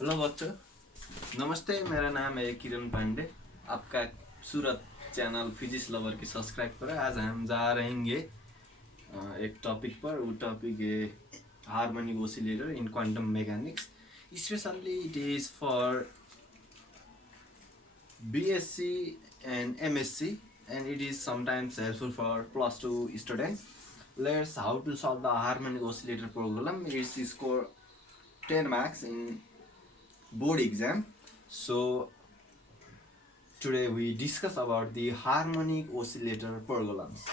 Hello बच्चों, नमस्ते। मेरा नाम है किरण पांडे। आपका सूरत चैनल फिजिक्स लवर की सब्सक्राइब करें। आज हम जा रहेंगे एक टॉपिक पर। वो टॉपिक है harmonic oscillator in quantum mechanics. Specially it is for BSC and MSC, and it is sometimes helpful for plus 2 students. Let's how to solve the harmonic oscillator problem. It is score 10 marks in board exam. So today we discuss about the harmonic oscillator programs.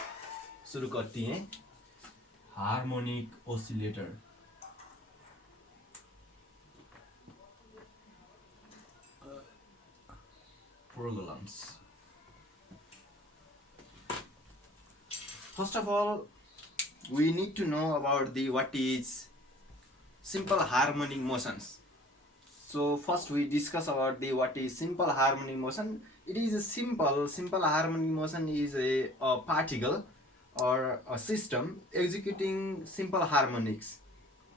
शुरू करती हैं harmonic oscillator programs. First of all, we need to know about the what is simple harmonic motions. So first we discuss about the what is simple harmonic motion. It is a simple harmonic motion is a particle or a system executing simple harmonics.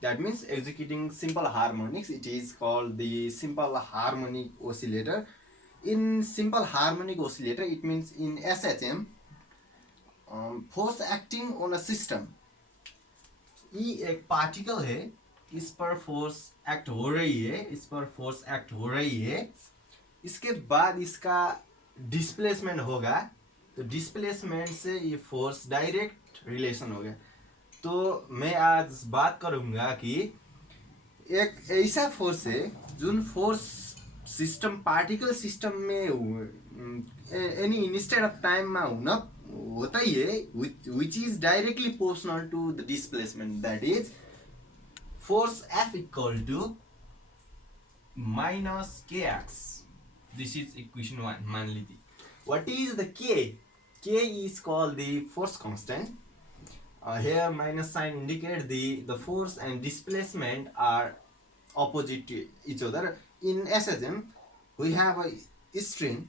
That means executing simple harmonics. It is called the simple harmonic oscillator. In simple harmonic oscillator, it means in SHM, force acting on a system. ये एक particle है, इस पर force act हो रही है, इस पर फोर्स एक्ट हो रही है। इसके बाद इसका डिस्प्लेसमेंट होगा, तो डिस्प्लेसमेंट से ये फोर्स डायरेक्ट रिलेशन हो गया। तो मैं आज बात करूंगा कि एक ऐसा फोर्स है जो फोर्स सिस्टम पार्टिकल सिस्टम में एनी इंस्टेंट ऑफ टाइम में होता ही है, which is directly proportional to the displacement. That is force F equal to minus kx. This is equation 1. मान लीजिए what is the k? K is called the force constant. Here minus sign indicate the force and displacement are opposite to each other. In SHM, we have a string.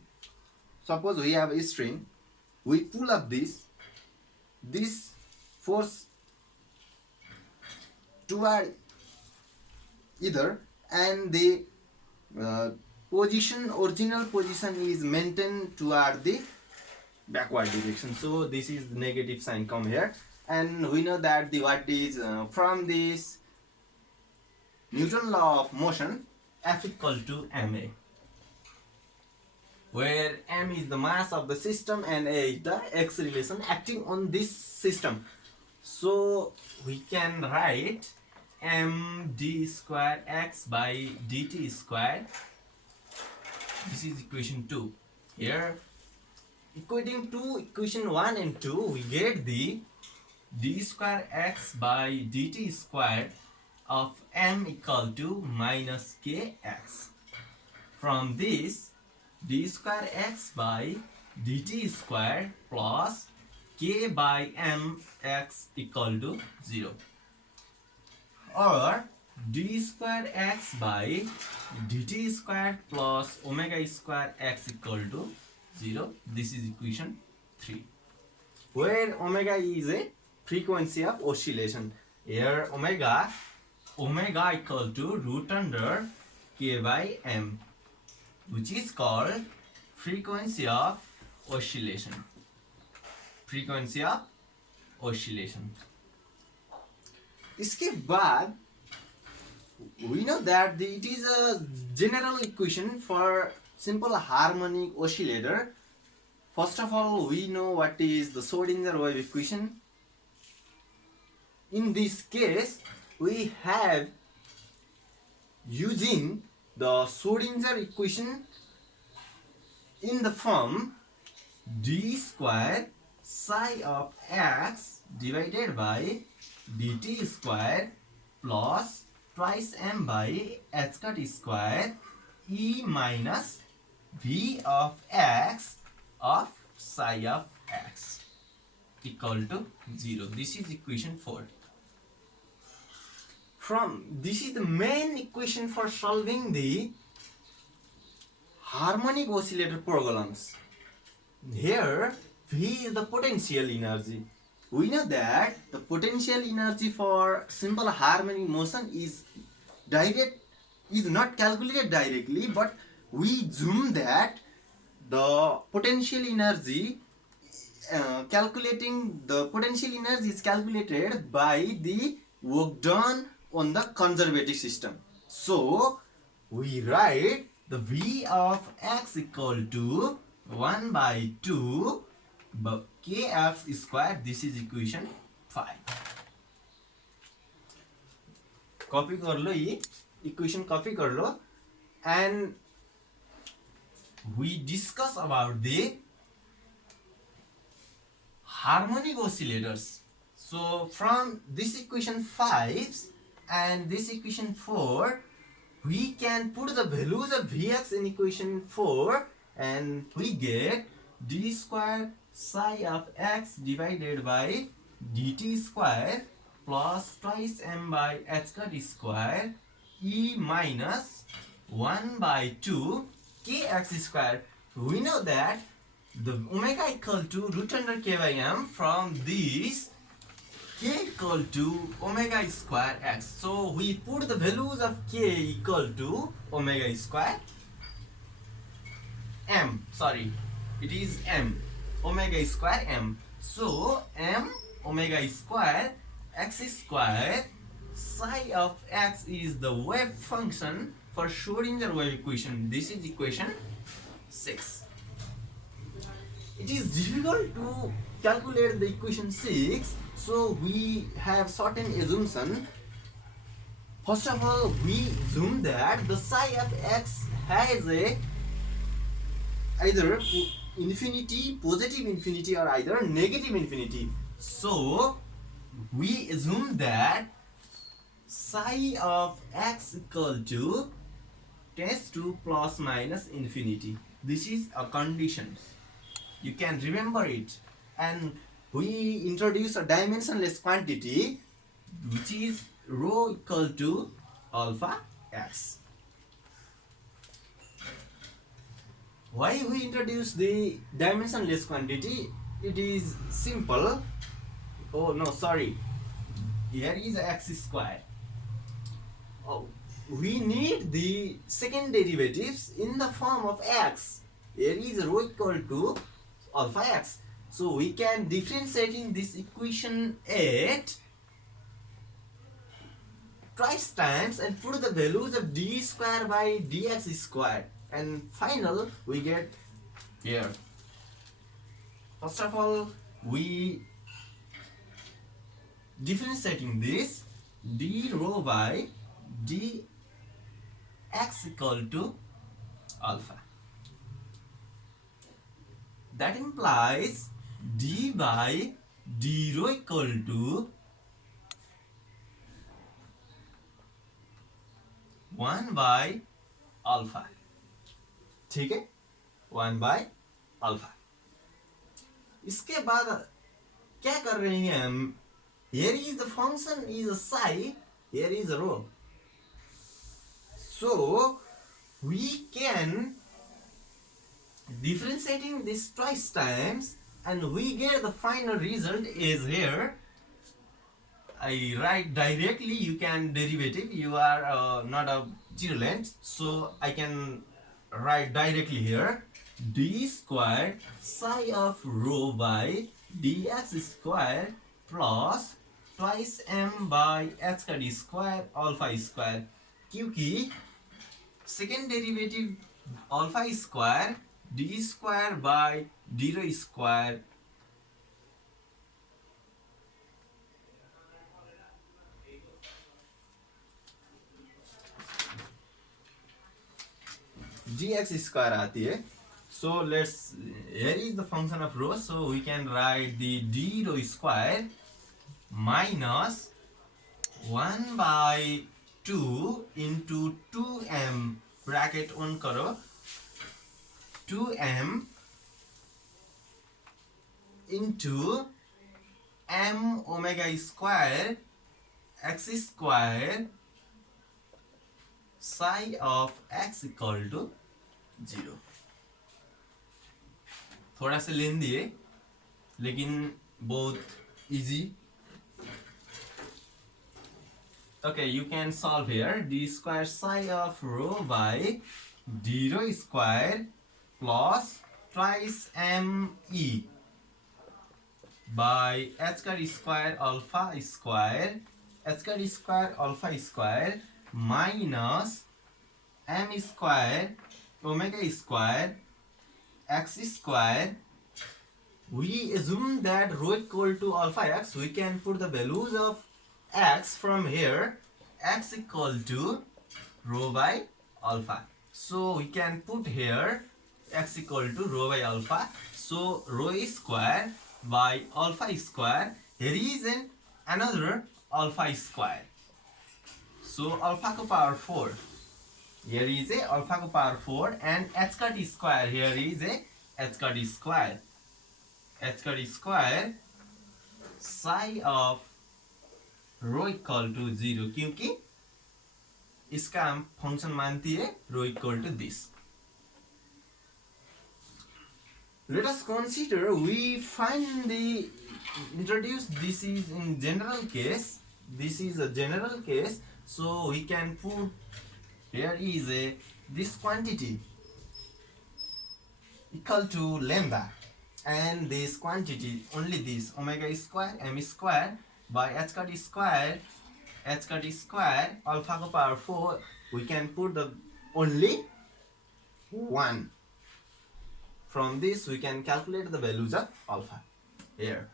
Suppose we have a string. We pull up this force toward either, and the original position is maintained toward the backward direction. So this is the negative sign come here, and we know that the what is from this Newton law of motion, F equal to ma, where m is the mass of the system and a is the acceleration acting on this system. So we can write md square x by dt square. This is equation 2. Here, equating to equation 1 and 2, we get the d square x by dt square of m equal to minus kx. From this, d square x by dt square plus k by mx equal to 0, or d square x by dt square plus omega square x equal to 0. This is equation 3, where omega is a frequency of oscillation. Here omega equal to root under k by m, which is called frequency of oscillation. Frequency of oscillation. इसके बाद we know that it is a general equation for simple harmonic oscillator. First of all, we know what is the Schrodinger wave equation. In this case, we have using the Schrodinger equation in the form d square psi of x divided by dt square plus twice m by h cut square e minus v of x of psi of x equal to 0. This is equation 4. This is the main equation for solving the harmonic oscillator problems. Here, V is the potential energy. We know that the potential energy for simple harmonic motion is direct is not calculated directly, but we assume that the potential energy calculating the potential energy is calculated by the work done on the conservative system. So we write the V of x equal to 1 by 2 kx square. This is equation 5. Copy कर लो, ये equation copy कर लो, and we discuss about the harmonic oscillators. So from this equation 5 and this equation 4, we can put the values of Vx in equation 4 and we get d square psi of x divided by dt square plus twice m by h cut square e minus 1 by 2 kx square. We know that the omega equal to root under k by m. From this, k equal to omega square x. So we put the values of k equal to omega square m. Sorry, it is m. Omega square m. So m omega square x square psi of x is the wave function for Schrodinger wave equation. This is equation 6. It is difficult to calculate the equation 6, so we have certain assumption. First of all, we assume that the psi of x has a either infinity, positive infinity, or either negative infinity. So we assume that psi of x equal to tends to plus minus infinity. This is a condition. You can remember it. And we introduce a dimensionless quantity which is rho equal to alpha x. Why we introduce the dimensionless quantity? It is simple. Oh no, sorry. Here is x square. Oh, we need the second derivatives in the form of x. Here is rho equal to alpha x. So we can differentiate in this equation 8 twice times and put the values of d square by dx square, and final we get here. First of all, we differentiating this d rho by dx equal to alpha. That implies d by d rho equal to 1 by alpha. ठीक है, 1 by alpha. इसके बाद क्या कर रहे हैं हम? Here is the function is a psi, here is a rho. So we can differentiating this twice times and we get the final result is here. I write directly, you can derivative, you are not a zero length, so I can write directly here d square psi of rho by dx square plus twice m by h का d square alpha square, क्योंकि second derivative alpha square d square by d rho square dx square आती है. So let's, here is the function of rho, so we can write the d rho square minus 1 by 2 into 2m bracket on करो, 2m into m omega square x square psi of x equal to 0. थोड़ा सा लेंदी है लेकिन बहुत easy. Okay, you can solve here. D square psi of rho by d rho square plus twice me by h square alpha square minus m square omega square x square. We assume that rho equal to alpha x. We can put the values of x from here. X equal to rho by alpha. So we can put here x equal to rho by alpha. So rho square by alpha square. Here is another alpha square. So alpha ko power 4. Here is a alpha ko power 4 and h cut square. Here is a h cut square. H cut square psi of rho equal to 0 क्योंकि इसका हम function मानती है rho equal to this. Let us consider we find the introduce this is in general case. This is a general case, so we can put here is a this quantity equal to lambda. And this quantity only this omega square m square by h cut square alpha ko power 4. We can put the only 1. From this we can calculate the values of alpha here.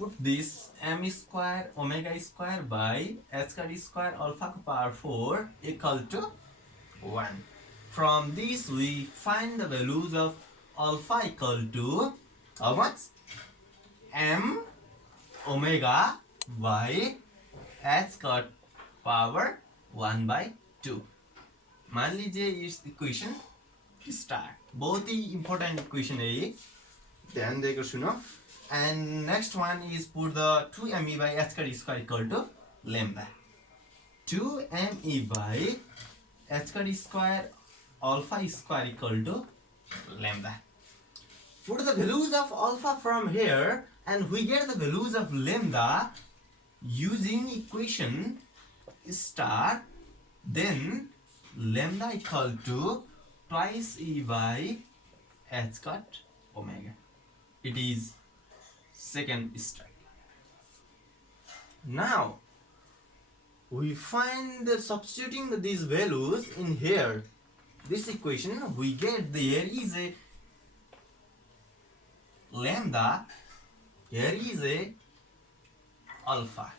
Put this m square omega square by h cut square alpha ko power 4 equal to 1. From this we find the values of alpha equal to how much? M omega by h cut power 1 by 2. मान लीजिए इस equation start. बहुत ही important equation है ये, ध्यान देकर सुनो. And next one is put the 2me by h cut square equal to lambda. 2me by h cut square alpha square equal to lambda. Put the values of alpha from here and we get the values of lambda using equation star. Then lambda equal to twice e by h cut omega. It is second step. Now we find that substituting these values in here, this equation, we get there is a lambda, here is a alpha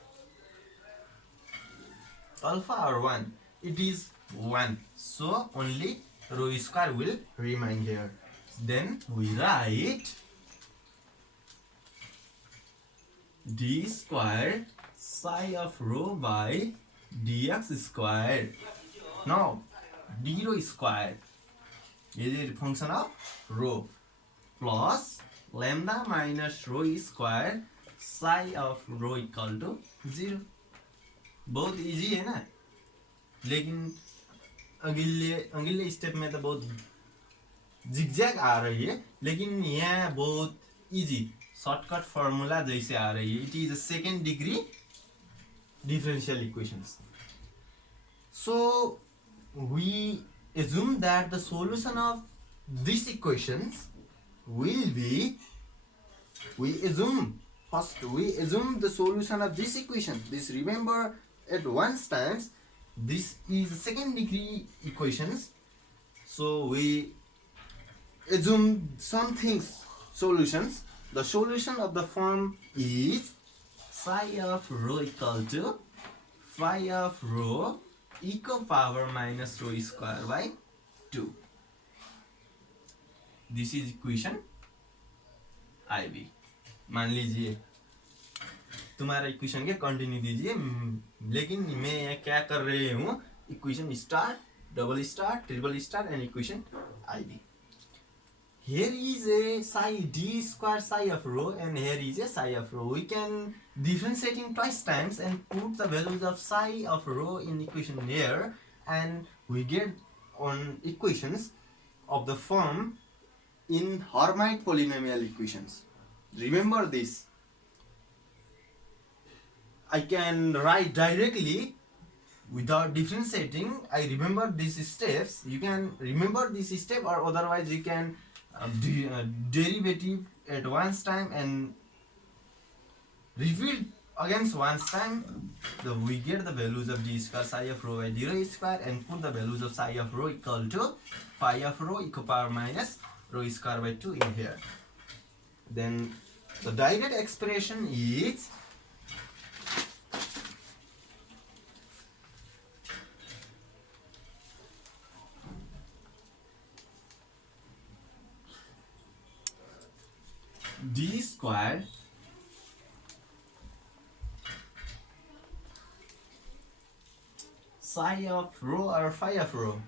or 1. It is 1, so only rho square will remain here. Then we write d square psi of rho by dx square. Now d rho square is a function of rho plus lambda minus rho square psi of rho equal to 0. बहुत easy है ना, लेकिन अगले step में तो बहुत zigzag आ रही है, लेकिन यहाँ बहुत इजी शॉर्टकट फॉर्मूला जैसे आ रही है. It is second degree differential equations. So we assume that the solution of these equations will be, we assume the solution of this equation. This, remember, at once times this is second degree equations, so we assume some things solutions. The solution of the form is psi of rho equal to phi of rho equal power minus rho square by 2. This is equation IB. मान लीजिए तुम्हारा equation के continue दीजिए, लेकिन मैं यहाँ क्या कर रही हूँ, equation star, double star, triple star and equation IB. here is a psi d square psi of rho, and here is a psi of rho. We can differentiating twice times and put the values of psi of rho in equation here, and we get on equations of the form in harmonic polynomial equations. Remember this. I can write directly without differentiating. I remember these steps. You can remember this step, or otherwise you can derivative at once time and repeat against once time. We get the values of d square psi of rho by d rho square, and put the values of psi of rho equal to phi of rho equal power minus rho square by 2 in here. Then the direct expression is d square psi of rho or phi of rho.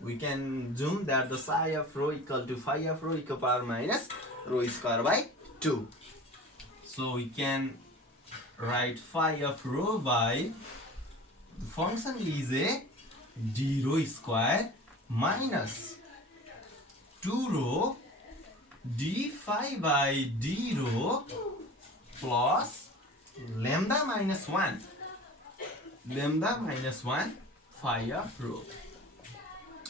We can zoom that the psi of rho equal to phi of rho equal power minus rho square by 2. So we can write phi of rho by the function is a d rho square minus 2 rho d phi by d rho plus lambda minus 1 phi of rho.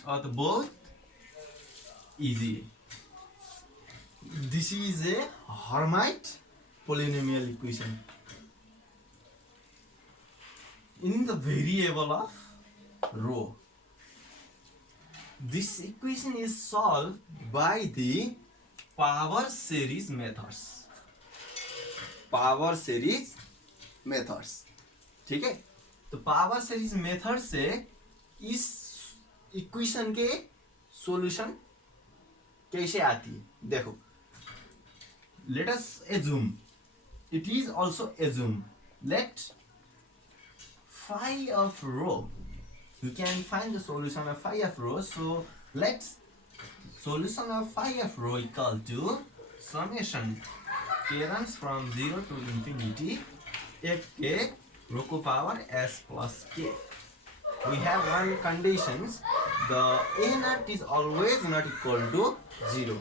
Or the both easy. This is a harmonic polynomial equation in the variable of rho. This equation is solved by the power series methods. Power series methods, ठीक है। तो power series method से इस equation के solution कैसे आती है, देखो। Let us assume, it is also assume, let phi of rho, you can find the solution of phi of rho. So let's solution of phi of rho equal to summation k runs from 0 to infinity f k rho को power s plus k. We have one conditions, the a naught is always not equal to 0.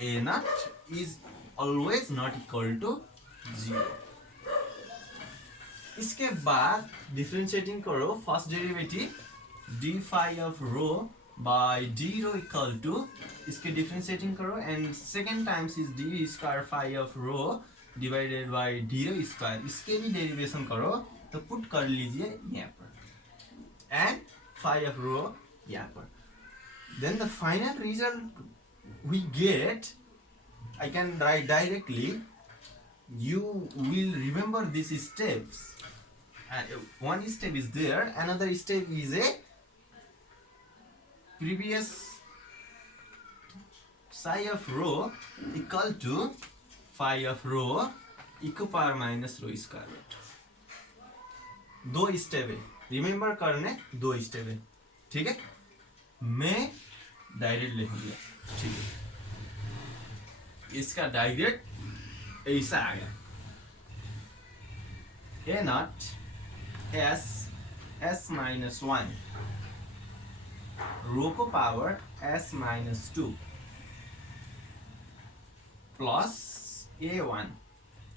A naught is always not equal to 0. इसके बाद differentiating करो, first derivative d phi of rho by d rho equal to, इसके differentiating करो, and second times is d square phi of rho divided by d rho square, इसके भी derivation करो, तो put कर लीजिए यहाँ पर एंड phi of rho यहाँ पर. Then the final result we get, I can write directly. You will remember these steps. One step is there, another step is a previous psi of rho equal to phi of rho equal power minus rho square. दो step है, remember करने दो step है, ठीक है। मैं direct लिख दिया, ठीक है। इसका डायरेक्ट ऐसा आ गया, a naught s minus 1 rho को power s minus 2 plus a1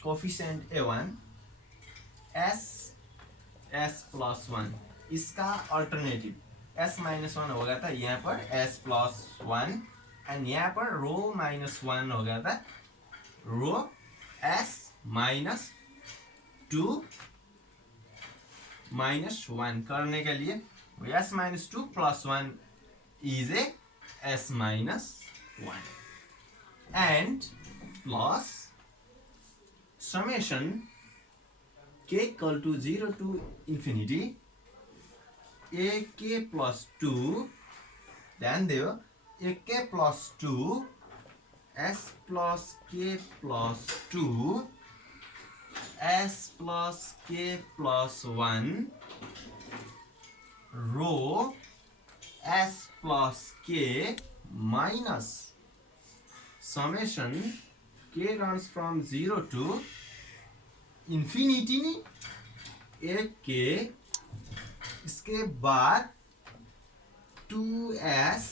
coefficient a1 s plus 1, इसका अल्टरनेटिव s minus 1 हो गया था यहाँ पर s plus 1, एंड यहाँ पर रो minus 1 हो गया था रो s minus 2 minus 1 करने के लिए s minus 2 plus 1 is a s minus 1 and plus summation k equal to 0 to infinity a k plus 2, then there a k plus 2 s plus k plus 2 s plus k plus 1 rho s plus k minus summation k runs from 0 to infinity एक के इसके बाद 2s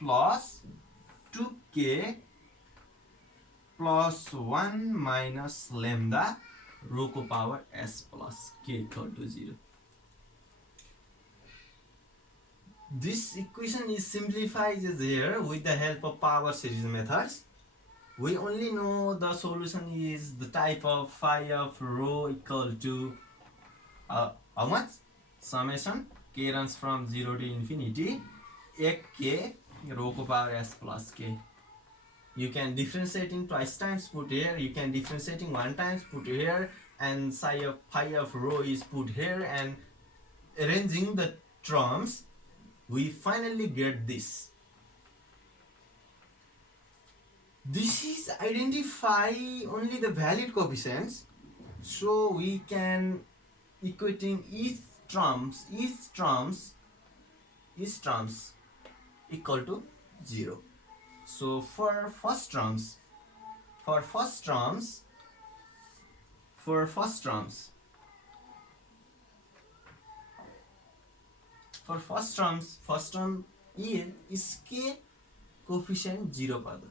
plus 2k plus 1 minus lambda rho को power s plus k equal to 0. This equation is simplified here with the help of power series methods. We only know the solution is the type of phi of rho equal to how much? Summation k runs from 0 to infinity ek k rho ko power s plus k. You can differentiating twice times put here, you can differentiating one times put here, and psi of rho is put here, and arranging the terms we finally get this. This is identify only the valid coefficients, so we can equating each terms equal to 0. So for first terms first term ये इसके coefficient 0 कर दो,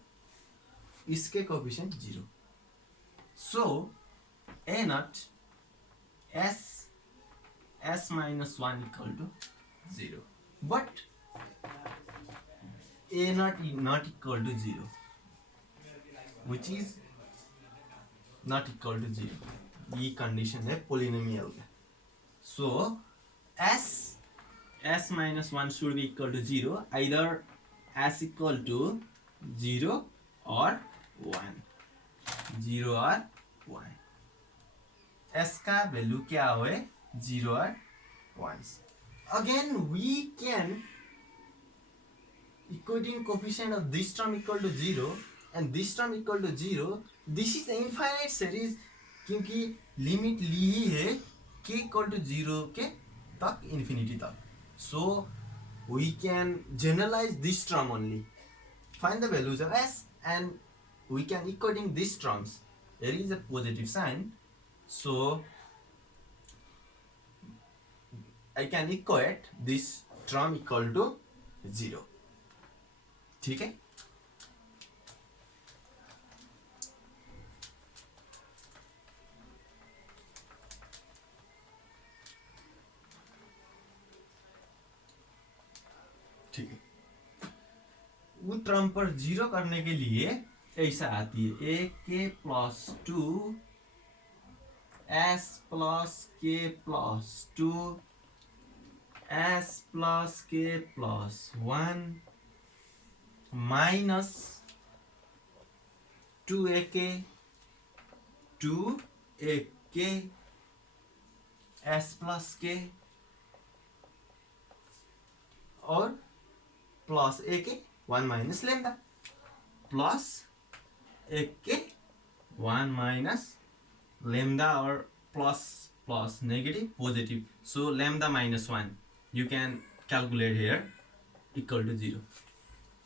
इसके coefficient 0. So a naught s minus 1 equal to 0, but a naught is not equal to 0, which is not equal to 0. ये condition है polynomial का. So s minus 1 should be equal to 0, either s equal to 0 or 1. 0 or 1. s का value क्या हुए? 0 or 1. Again we can equating coefficient of this term equal to 0 and this term equal to 0. This is infinite series क्योंकि limit ली ही है k equal to 0 के तक infinity तक. So we can generalize this term only. Find the values of s and we can equating these terms. There is a positive sign, so I can equate this term equal to 0. ठीक है? ठीक है. वो term पर 0 करने के लिए ऐसा आती है a k plus 2 s plus k plus 2 s plus k plus 1 minus 2ak s plus k और plus ak 1 minus lambda plus ak 1 minus lambda or plus negative positive, so lambda minus 1 you can calculate here equal to 0.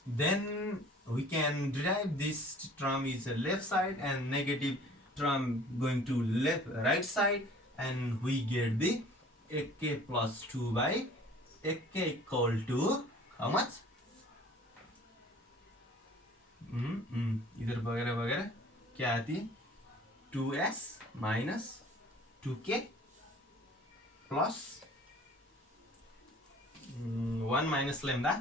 Then we can derive this term is a left side and negative term going to right side, and we get the ak plus 2 by ak equal to how much? इधर वगैरह वगैरह क्या आती है? 2s minus 2k plus 1 minus lambda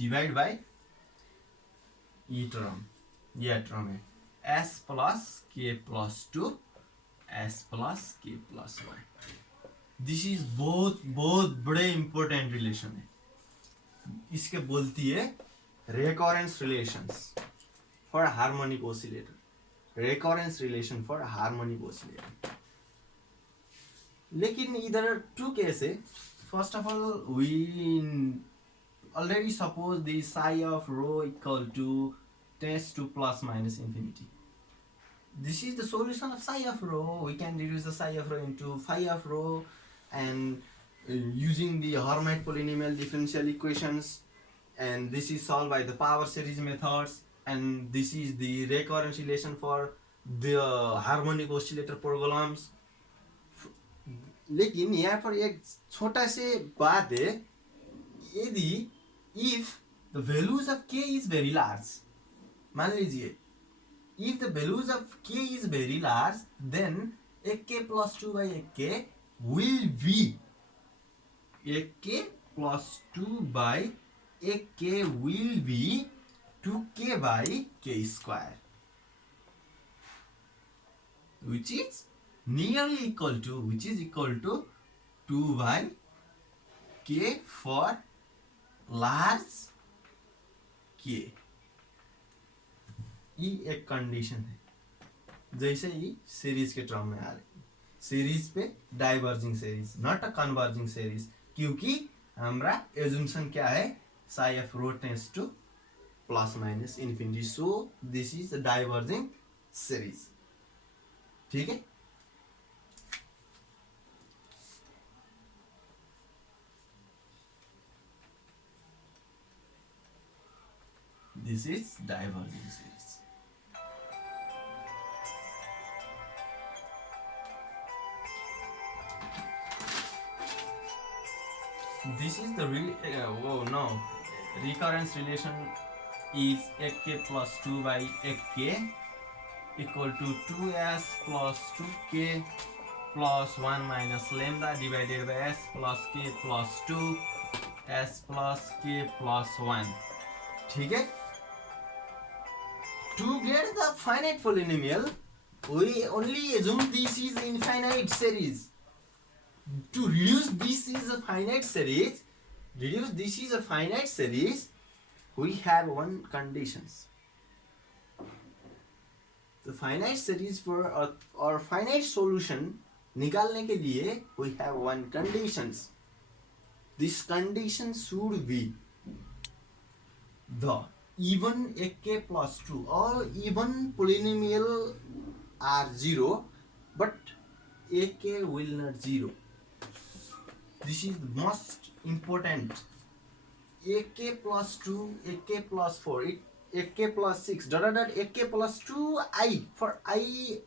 divide by ये term, यह term है s plus k plus 2 s plus k plus 1. This is बहुत बड़े important relation है. इसके बोलती है recurrence relations for harmonic oscillator. Recurrence relation for harmonic oscillator. लेकिन इधर two case है. First of all, we already suppose the psi of rho equal to tends to plus minus infinity. This is the solution of psi of rho. We can reduce the psi of rho into phi of rho, and using the harmonic polynomial differential equations and this is solved by the power series methods, and this is the recurrence relation for the harmonic oscillator programs. लेकिन यहाँ पर एक छोटा से बात है, यदि if the values of k is very large, मान लीजिए if the values of k is very large, then ak plus 2 by ak will be ak plus 2 by ak will be 2k by k square, which is nearly equal to, which is equal to 2 by k for large k. ये एक condition है, जैसे ही series के term में आ रही, series पे diverging series, not a converging series, क्योंकि हमारा एजुम्पशन क्या है, psi of rho tends to plus minus infinity, so this is a diverging series. ठीक है, this is diverging series. This is the recurrence relation is ak plus 2 by ak equal to 2s plus 2k plus 1 minus lambda divided by s plus k plus 2 s plus k plus 1. ठीक है, to get the finite polynomial, we only assume this is infinite series. To reduce this is a finite series, we have one conditions. The finite series for or finite solution निकालने के लिए we have one conditions. This condition should be the even ak plus 2, all even polynomial are 0, but ak will not 0. This is the most important. ak plus 2, ak plus 4, ak plus 6, ak plus 2i, for I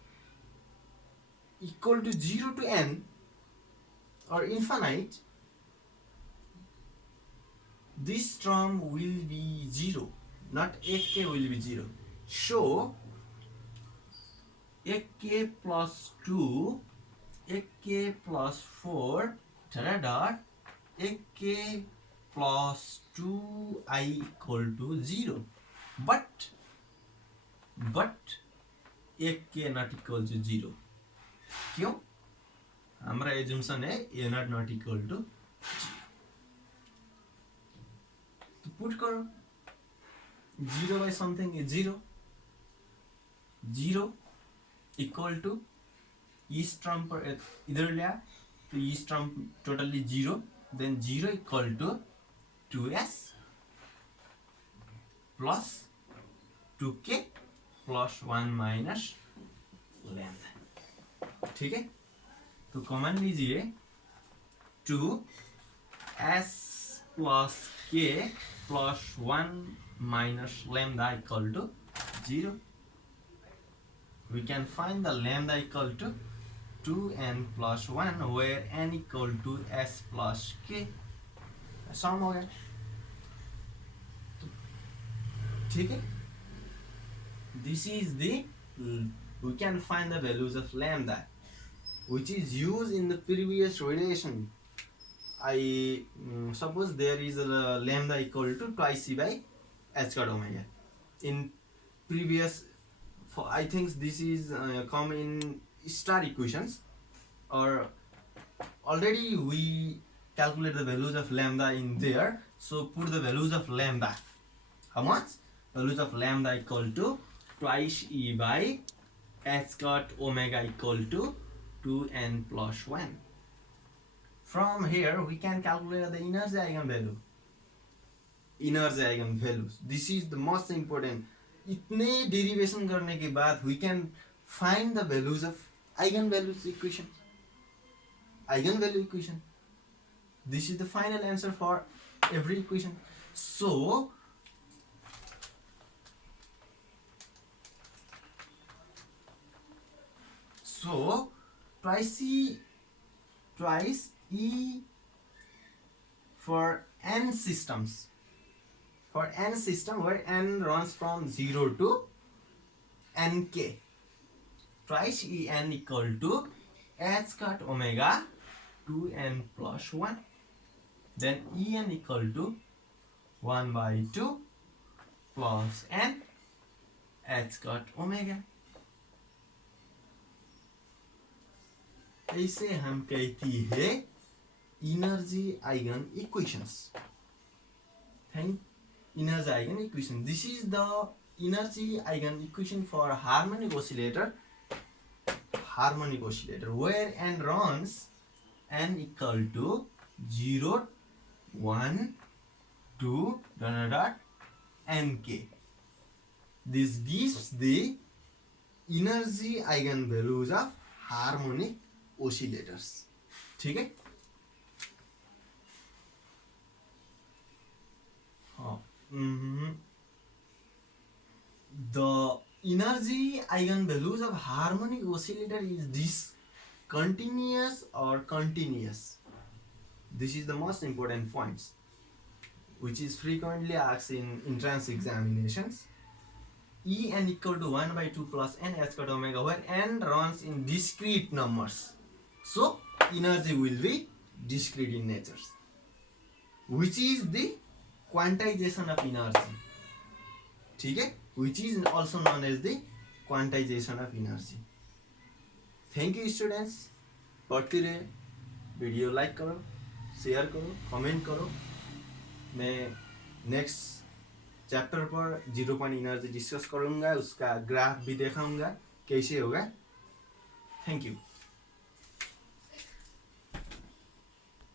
equal to 0 to n or infinite, this term will be 0, not ak will be 0. So ak plus 2, ak plus 4 ak plus 2i equal to 0, but ak not equal to 0. क्यों? हमारा assumption है a not equal to 0. तो put करो 0 by something is 0, 0 equal to इस term पर इधर लिया तो इस term totally 0, then 0 equal to 2s plus 2k plus 1 minus lambda. ठीक है, तो कॉमन लीजिए 2s plus k plus 1 minus lambda equal to 0. We can find the lambda equal to 2n plus 1, where n equal to s plus k. सम हो गया. ठीक है, this is the we can find the values of lambda, which is used in the previous relation. I suppose there is a lambda equal to twice c by h cut omega. In previous, for I think this is come in star equations, or already we calculate the values of lambda in there. So put the values of lambda. How much? Values of lambda equal to twice e by h cut omega equal to 2n plus 1. From here we can calculate the energy eigenvalue. Energy eigenvalues. This is the most important. इतने derivation करने के बाद we can find the values of eigenvalues equation. Eigenvalue equation. This is the final answer for every equation. So twice E for n systems, for n system where n runs from 0 to nk, twice En equal to h cut omega 2n plus 1, then En equal to 1 by 2 plus n h cut omega. ऐसे हम कहती है energy eigen equations. Energy eigen equation. This is the energy eigen equation for harmonic oscillator. Harmonic oscillator where n runs n equal to 0, 1, 2, nk. This gives the energy eigenvalues of harmonic oscillators. ठीक है? The energy eigenvalues of harmonic oscillator is discontinuous or continuous. This is the most important points, which is frequently asked in entrance examinations. En equal to 1 by 2 plus n h cut omega, where n runs in discrete numbers. So energy will be discrete in nature, which is the quantization of energy. ठीक है? Which is also known as the quantization of energy. Thank you students. पढ़ते रहे, video like करो, share करो, comment करो. मैं next chapter पर 0 point energy discuss करूंगा, उसका ग्राफ भी दिखाऊंगा कैसे होगा. Thank you.